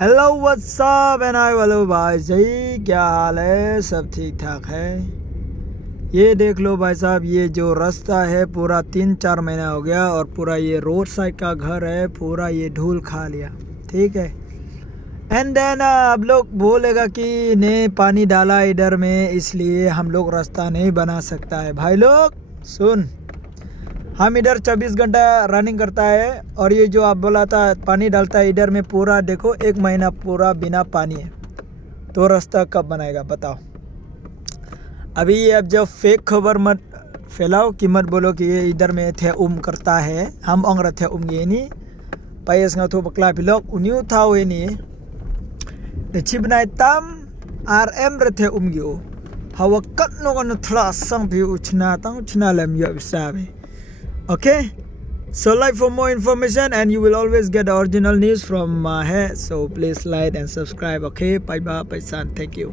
Hello what's up and I वालो भाई जी, क्या हाल है? सब ठीक ठाक है। ये देख लो भाई साहब, ये जो रास्ता है पूरा 3-4 महीना हो गया और पूरा ये रोड साइड का घर है, पूरा ये धूल खा लिया। ठीक है, एंड देन अब लोग बोलेगा कि ने पानी डाला इधर में, इसलिए हम लोग रास्ता नहीं बना सकता है। भाई लोग सुन, हम इधर 24 घंटा रनिंग करता है और ये जो आप बोला था पानी डालता है इधर में, पूरा देखो 1 महीना पूरा बिना पानी है, तो रास्ता कब बनाएगा बताओ? अभी ये अब जब फेक खबर मत फैलाओ कि मत बोलो कि ये इधर में थे करता है, हम अंग्र थे ये नहीं पायस nga to bakla pilok uniu thau ini de chibnai tam rm re the gyo hawa kat no kan thla sang bi uchna tang uchna lam yo bisabe. Okay, so like for more information and you will always get the original news from my head, so please like and subscribe. Okay, bye bye, bye san, thank you.